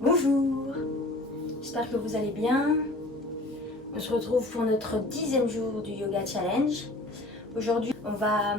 Bonjour, j'espère que vous allez bien. On se retrouve pour notre 10e jour du Yoga Challenge. Aujourd'hui, on va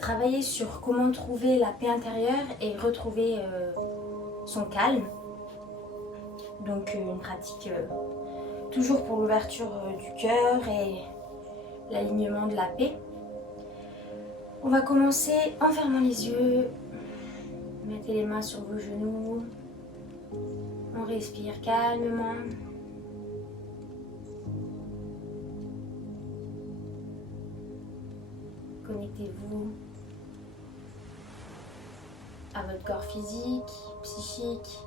travailler sur comment trouver la paix intérieure et retrouver son calme. Donc une pratique toujours pour l'ouverture du cœur et l'alignement de la paix. On va commencer en fermant les yeux. Mettez les mains sur vos genoux. On respire calmement. Connectez-vous à votre corps physique, psychique.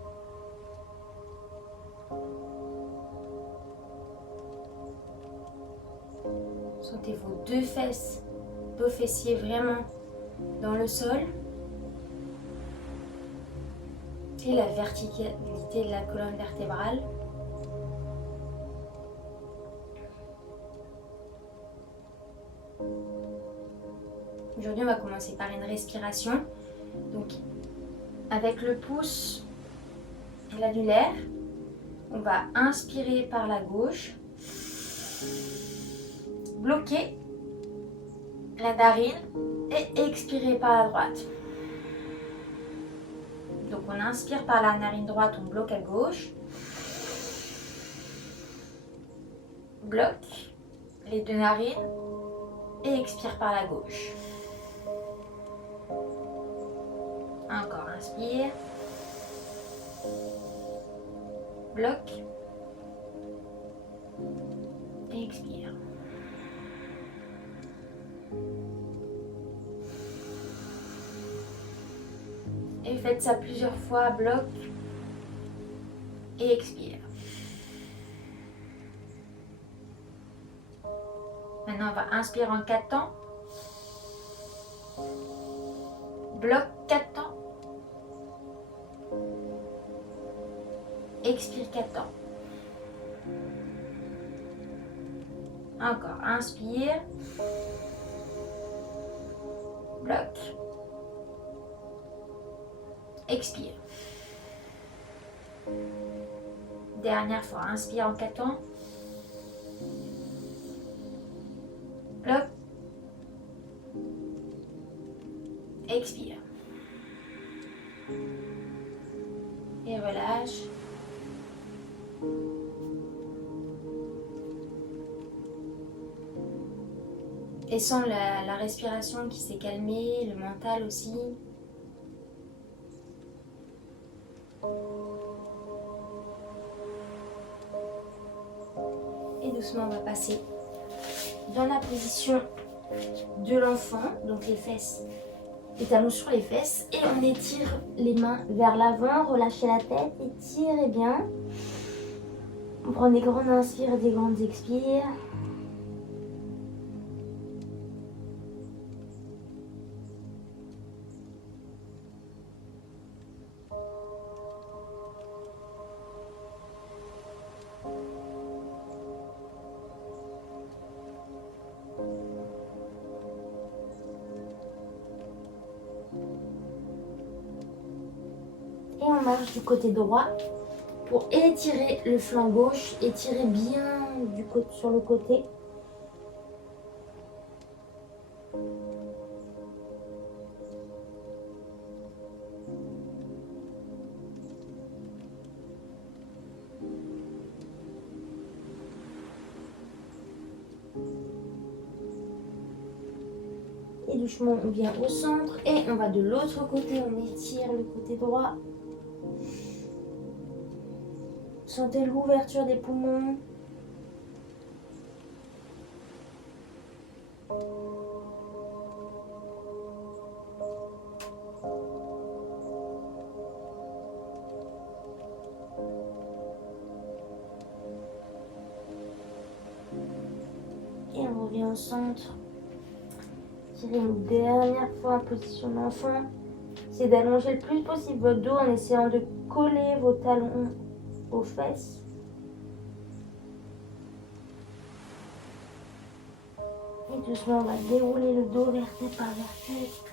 Sentez vos deux fesses, dos fessiers vraiment dans le sol. Et la verticalité de la colonne vertébrale. Aujourd'hui, on va commencer par une respiration. Donc, avec le pouce et l'annulaire, on va inspirer par la gauche, bloquer la narine et expirer par la droite. Donc, on inspire par la narine droite, on bloque à gauche, bloque les deux narines et expire par la gauche. Encore, inspire, bloque et expire. Et faites ça plusieurs fois, bloque et expire. Maintenant, on va inspirer en 4 temps. Bloque 4 temps. Expire 4 temps. Encore, inspire. Bloque. Expire. Dernière fois, inspire en 4 temps. Bloque. Expire. Et relâche. Et sens la respiration qui s'est calmée, le mental aussi. Et doucement, on va passer dans la position de l'enfant, donc les fesses, les talons sur les fesses, et on étire les mains vers l'avant, relâchez la tête, étirez bien. On prend des grandes inspires et des grandes expires. Et on marche du côté droit pour étirer le flanc gauche, étirer bien sur le côté. Et doucement, on vient au centre et on va de l'autre côté, on étire le côté droit. Sentez l'ouverture des poumons. Et on revient au centre. Tirez une dernière fois en position d'enfant. C'est d'allonger le plus possible votre dos en essayant de coller vos talons aux fesses. Et doucement, on va dérouler le dos vertèbre par vertèbre.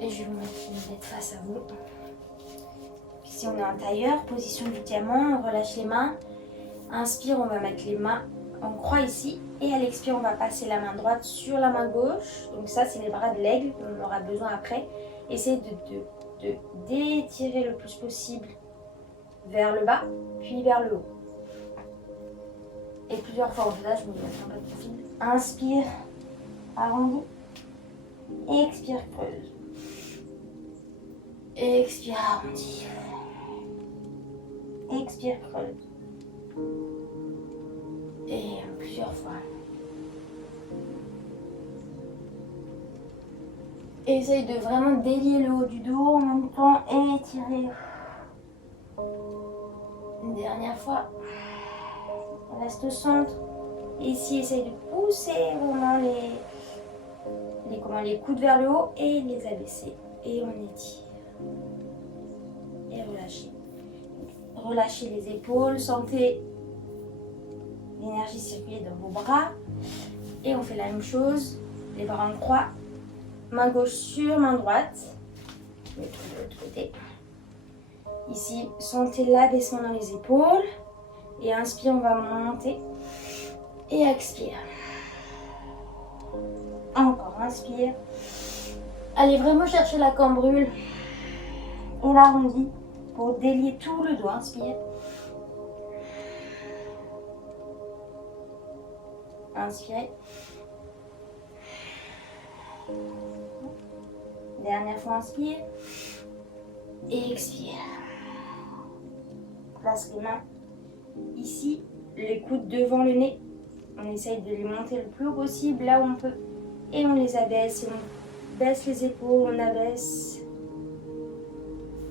Et je vais vous mettre face à vous. Puis Ici, on est en tailleur, position du diamant, on relâche les mains. Inspire, on va mettre les mains en croix ici. Et à l'expire, on va passer la main droite sur la main gauche. Donc ça, c'est les bras de l'aigle, on en aura besoin après. Essayez de d'étirer le plus possible vers le bas, puis vers le haut. Et plusieurs fois, là, je me mets un peu de fil. Inspire, arrondi. Expire, creuse. Expire, arrondi. Expire, creuse. Et plusieurs fois. Essaye de vraiment délier le haut du dos en même temps et étirer. Une dernière fois. Reste au centre. Ici, essaye de pousser vraiment les coudes vers le haut et les abaisser. Et on étire. Et relâchez. Relâchez les épaules. Sentez l'énergie circuler dans vos bras. Et on fait la même chose. Les bras en croix. Main gauche sur main droite. De l'autre côté. Ici, sentez l'abaissement dans les épaules. Et inspire, on va monter. Et expire. Encore, inspire. Allez vraiment chercher la cambrule. Et l'arrondi pour délier tout le dos. Inspire. Inspirez. Dernière fois, inspire. Et expire. Place les mains ici, les coudes devant le nez. On essaye de les monter le plus haut possible, là où on peut. Et on les abaisse. Et on baisse les épaules, on abaisse.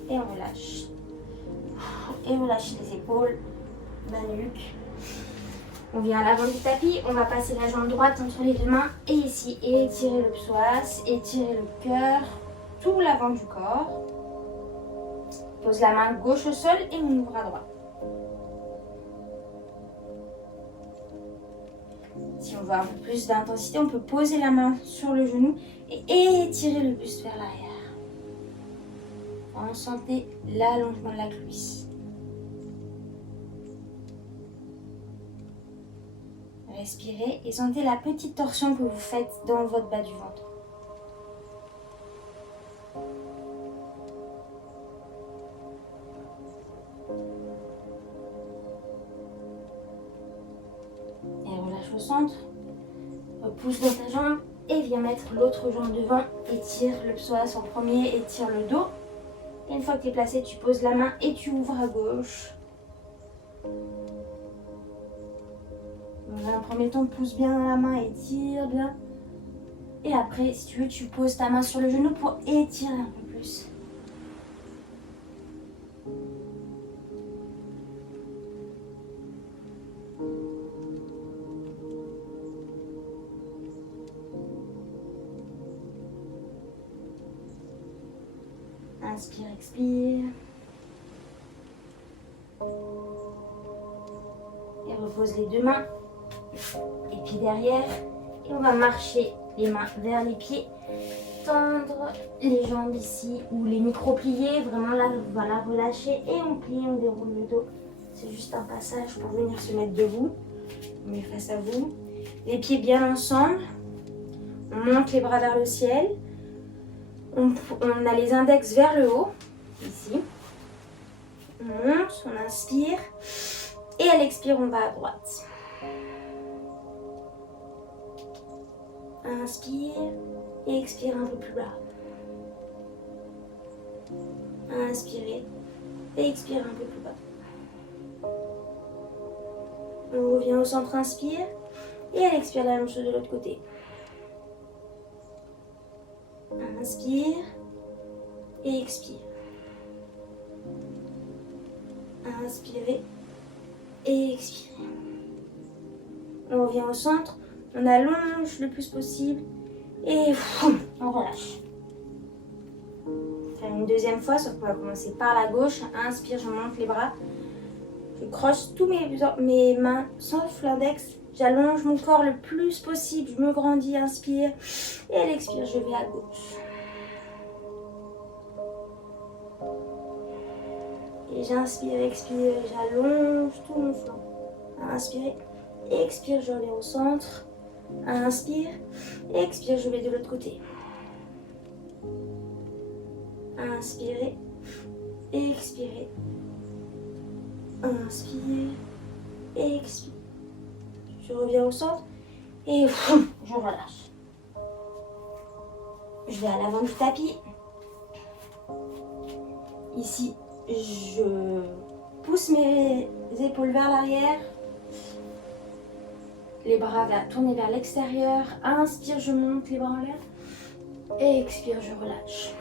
Et on relâche. Et on lâche les épaules, la nuque. On vient à l'avant du tapis, on va passer la jambe droite entre les deux mains. Et ici, étirer le psoas, étirer le cœur, tout l'avant du corps. Pose la main gauche au sol et on ouvre à droite. Si on veut un peu plus d'intensité, on peut poser la main sur le genou et étirer le buste vers l'arrière. On sentez l'allongement de la cuisse. Respirez et sentez la petite torsion que vous faites dans votre bas du ventre. Et relâche au centre. Repousse dans ta jambe et viens mettre l'autre jambe devant. Étire le psoas en premier, étire le dos. Et une fois que tu es placé, tu poses la main et tu ouvres à gauche. Dans un premier temps, pousse bien la main, étire bien. Et après, si tu veux, tu poses ta main sur le genou pour étirer un peu plus. Inspire, expire. Et repose les deux mains. Et puis derrière. Et on va marcher les mains vers les pieds. Tendre les jambes ici ou les micro-pliés. Vraiment là, voilà, relâcher. Et on plie, on déroule le dos. C'est juste un passage pour venir se mettre debout. On met face à vous. Les pieds bien ensemble. On monte les bras vers le ciel. On a les index vers le haut, ici. On monte, on inspire. Et à l'expire, on va à droite. Inspire et expire un peu plus bas. Inspirez et expire un peu plus bas. On revient au centre, inspire. Et à l'expire, la même chose de l'autre côté. Inspire et expire. Inspirez et expirez. On revient au centre, on allonge le plus possible et on relâche. Faire une deuxième fois, sauf qu'on va commencer par la gauche. Inspire, je monte les bras. Je croche tous mes mains, sauf l'index. J'allonge mon corps le plus possible. Je me grandis, inspire. Et à l'expire, je vais à gauche. Et j'inspire, expire, j'allonge tout mon flanc. Inspire, expire, je reviens au centre. Inspire, expire, je vais de l'autre côté. Inspirez, expirez. Inspire, expire. Je reviens au centre et je relâche. Je vais à l'avant du tapis. Ici, je pousse mes épaules vers l'arrière. Les bras tournés vers l'extérieur. Inspire, je monte les bras en l'air. Expire, je relâche.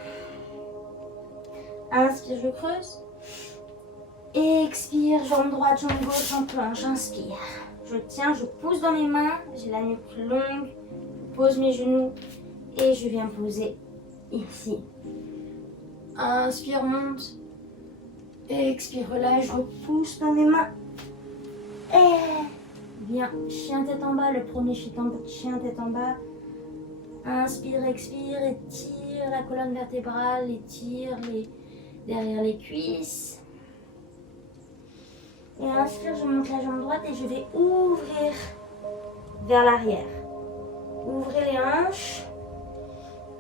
Inspire, je creuse. Expire, jambe droite, jambe gauche en planche. Inspire. Je tiens, je pousse dans mes mains. J'ai la nuque longue. Je pose mes genoux. Et je viens poser ici. Inspire, monte. Expire, relâche, je repousse dans mes mains. Et bien, chien tête en bas, le premier chien tête en bas. Inspire, expire, étire la colonne vertébrale, étire derrière les cuisses. Et inspire, je monte la jambe droite et je vais ouvrir vers l'arrière. Ouvrez les hanches.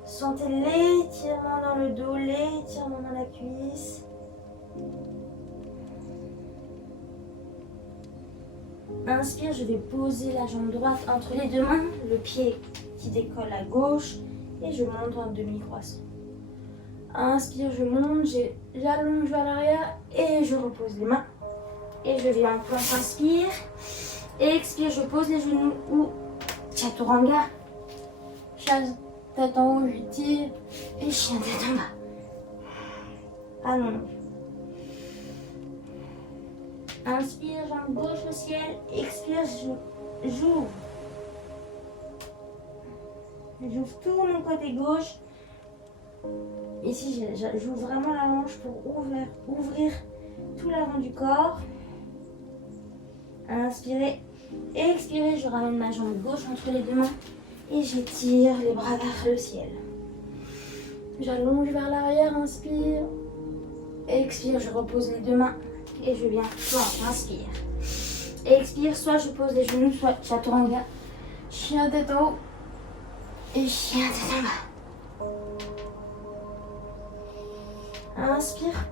Sentez l'étirement dans le dos, l'étirement dans la cuisse. Inspire, je vais poser la jambe droite entre les deux mains, le pied qui décolle à gauche et je monte en demi-croissant. Inspire, je monte, j'allonge vers l'arrière et je repose les mains. Et je viens en planche, inspire. Expire, je pose les genoux ou chaturanga. Chaise tête en haut, je tire et chien tête en bas. Allonge. Inspire, jambe gauche au ciel. Expire, j'ouvre. J'ouvre tout mon côté gauche. Ici, j'ouvre vraiment la hanche pour ouvrir tout l'avant du corps. Inspirez. Expirez, je ramène ma jambe gauche entre les deux mains. Et j'étire les bras vers le ciel. J'allonge vers l'arrière, inspire. Expire, je repose les deux mains. Et je viens planche, inspire. Expire, soit je pose les genoux, soit chaturanga. Chien tête en haut. Et chien tête en bas. Inspire.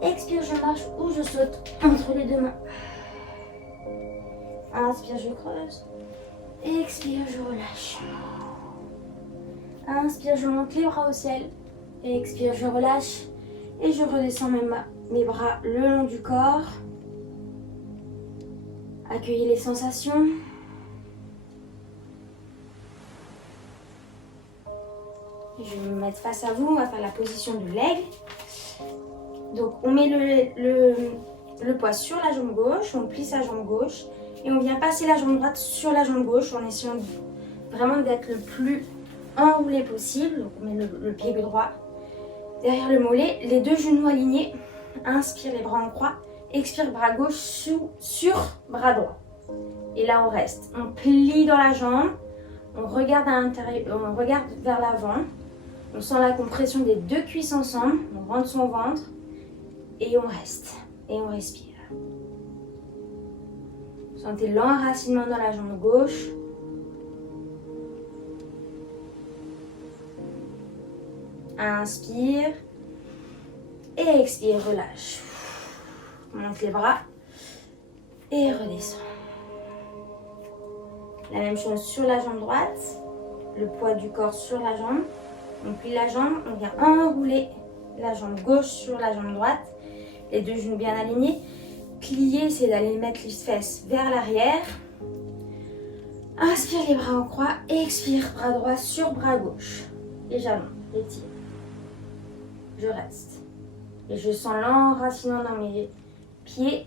Expire, je marche ou je saute entre les deux mains. Inspire, je creuse. Expire, je relâche. Inspire, je monte les bras au ciel. Expire, je relâche. Et je redescends mes bras le long du corps. Accueillez les sensations. Je vais me mettre face à vous. On va faire la position de l'aigle. Donc, on met le poids sur la jambe gauche. On plie sa jambe gauche. Et on vient passer la jambe droite sur la jambe gauche en essayant vraiment d'être le plus enroulé possible. Donc, on met le pied droit derrière le mollet. Les deux genoux alignés. Inspire, les bras en croix. Expire, bras gauche sur bras droit. Et là, on reste. On plie dans la jambe. On regarde à l'intérieur. On regarde vers l'avant. On sent la compression des deux cuisses ensemble. On rentre son ventre. Et on reste. Et on respire. Sentez l'enracinement dans la jambe gauche. Inspire. Et expire, relâche. Monte les bras. Et redescend. La même chose sur la jambe droite. Le poids du corps sur la jambe. On plie la jambe. On vient enrouler la jambe gauche sur la jambe droite. Les deux genoux bien alignés. Plier, c'est d'aller mettre les fesses vers l'arrière. Inspire, les bras en croix. Expire, bras droit sur bras gauche. Et j'allonge, j'étire. Je reste. Et je sens l'enracinement dans mes pieds.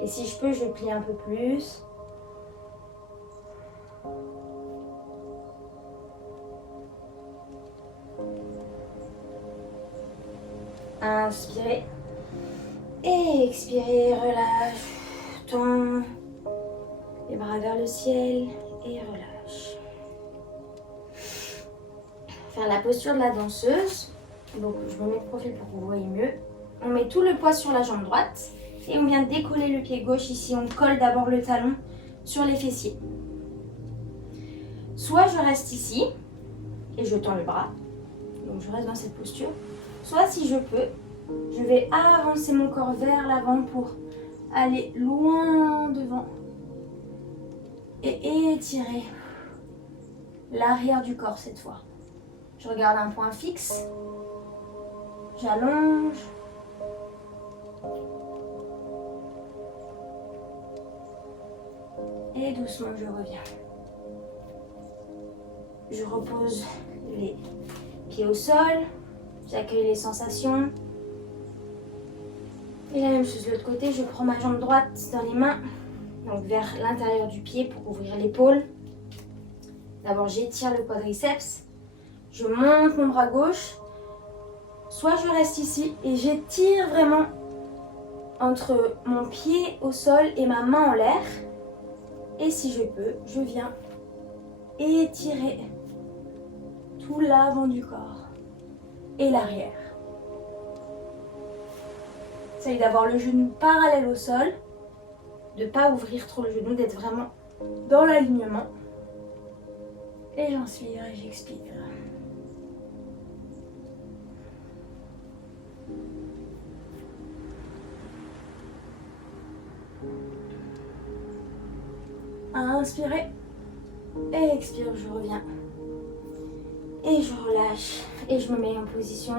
Et si je peux, je plie un peu plus. Inspirez. Et expirez, relâche. Tends les bras vers le ciel et relâche. Faire la posture de la danseuse. Donc je me mets de profil pour que vous voyez mieux. On met tout le poids sur la jambe droite et on vient décoller le pied gauche ici. On colle d'abord le talon sur les fessiers. Soit je reste ici et je tends le bras, donc je reste dans cette posture. Soit si je peux, je vais avancer mon corps vers l'avant pour aller loin devant et étirer l'arrière du corps cette fois. Je regarde un point fixe, j'allonge. Et doucement je reviens. Je repose les pieds au sol, j'accueille les sensations. Et la même chose de l'autre côté, je prends ma jambe droite dans les mains, donc vers l'intérieur du pied pour ouvrir l'épaule. D'abord j'étire le quadriceps, je monte mon bras gauche, soit je reste ici et j'étire vraiment entre mon pied au sol et ma main en l'air. Et si je peux, je viens étirer tout l'avant du corps et l'arrière. Essaye d'avoir le genou parallèle au sol, de ne pas ouvrir trop le genou, d'être vraiment dans l'alignement. Et j'inspire et j'expire. Inspirez et expire, je reviens. Et je relâche et je me mets en position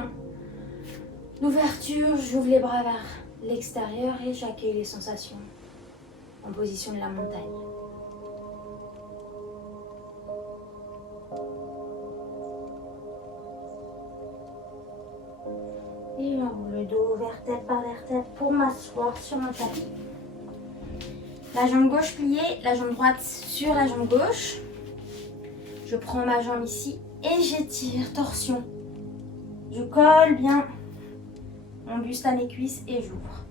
d'ouverture. J'ouvre les bras vers l'extérieur et j'accueille les sensations en position de la montagne. Et j'enroule le dos vertèbre par vertèbre pour m'asseoir sur mon tapis. La jambe gauche pliée, la jambe droite sur la jambe gauche. Je prends ma jambe ici et j'étire, torsion. Je colle bien mon buste à mes cuisses et j'ouvre.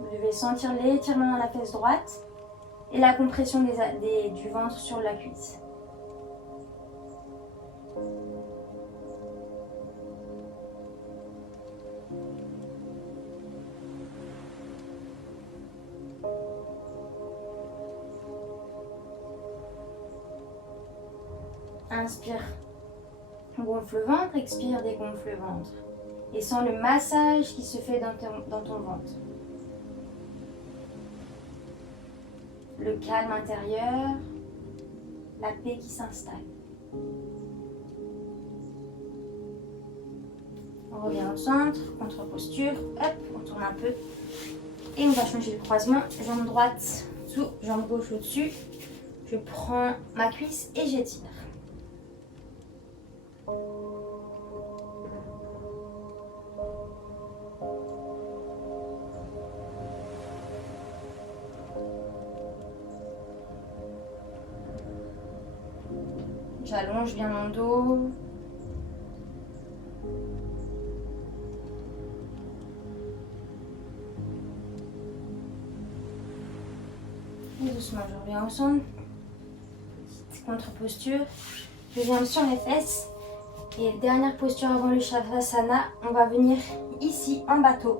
Vous devez sentir l'étirement dans la fesse droite et la compression du ventre sur la cuisse. Inspire, gonfle le ventre, expire, dégonfle le ventre. Et sens le massage qui se fait dans ton ventre. Le calme intérieur, la paix qui s'installe. On revient au centre, contre-posture, hop, on tourne un peu. Et on va changer le croisement, jambe droite sous, jambe gauche au-dessus. Je prends ma cuisse et j'étire. J'allonge bien mon dos. Et doucement, je reviens au centre. Petite contre-posture. Je viens sur les fesses. Et dernière posture avant le Shavasana, on va venir ici en bateau.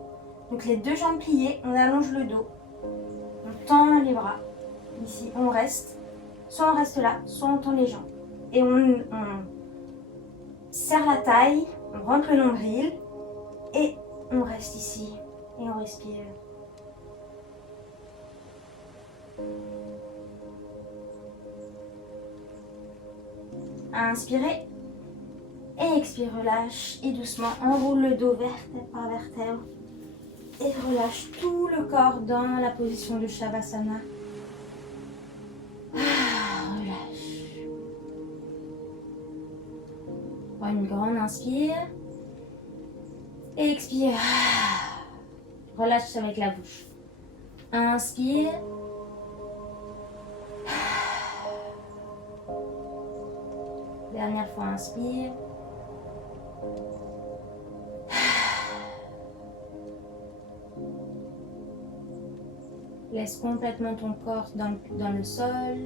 Donc les deux jambes pliées, on allonge le dos. On tend les bras. Ici, on reste. Soit on reste là, soit on tend les jambes. Et on serre la taille, on rentre le nombril et on reste ici et on respire. Inspirez et expire, relâche et doucement enroule le dos vertèbre par vertèbre et relâche tout le corps dans la position de Shavasana. Prends une grande inspire et expire. Relâche avec la bouche. Inspire. Dernière fois, inspire. Laisse complètement ton corps dans le sol.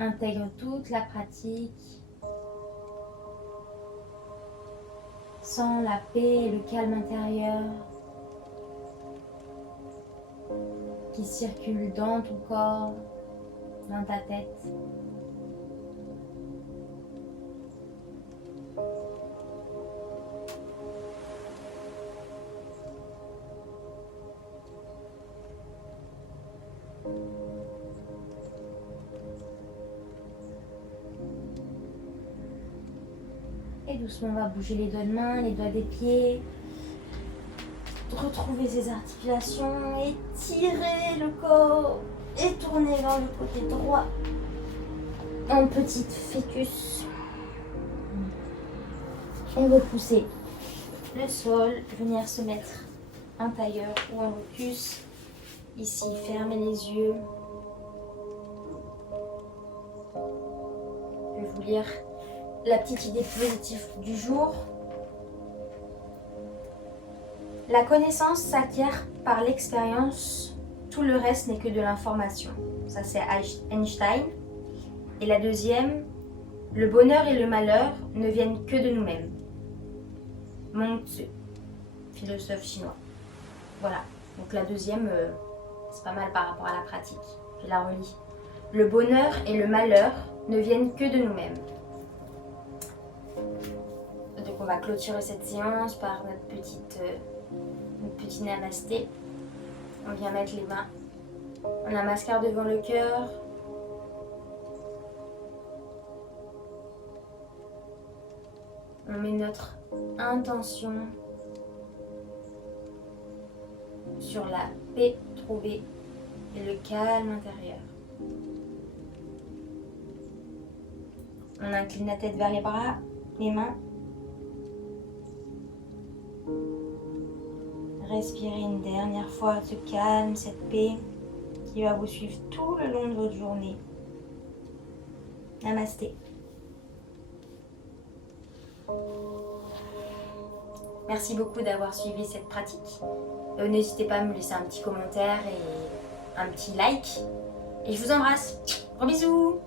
intègre toute la pratique, sens la paix et le calme intérieur qui circulent dans ton corps, dans ta tête. Et doucement, on va bouger les doigts de main, les doigts des pieds. Retrouver ses articulations, étirer le corps et tourner vers le côté droit en petite fœtus. Et repousser le sol, venir se mettre en tailleur ou en locus. Ici, fermez les yeux. Je vais vous lire la petite idée positive du jour. La connaissance s'acquiert par l'expérience, tout le reste n'est que de l'information. Ça c'est Einstein. Et la deuxième, le bonheur et le malheur ne viennent que de nous-mêmes. Meng Tzu, philosophe chinois. Voilà, donc la deuxième, c'est pas mal par rapport à la pratique. Je la relis. Le bonheur et le malheur ne viennent que de nous-mêmes. Donc on va clôturer cette séance par notre petit namasté. On vient mettre les mains en namaskar devant le cœur. On met notre intention sur la paix trouvée et le calme intérieur. On incline la tête vers les bras, les mains. Respirez une dernière fois ce calme, cette paix qui va vous suivre tout le long de votre journée. Namasté. Merci beaucoup d'avoir suivi cette pratique. N'hésitez pas à me laisser un petit commentaire et un petit like. Et je vous embrasse. Gros bisous.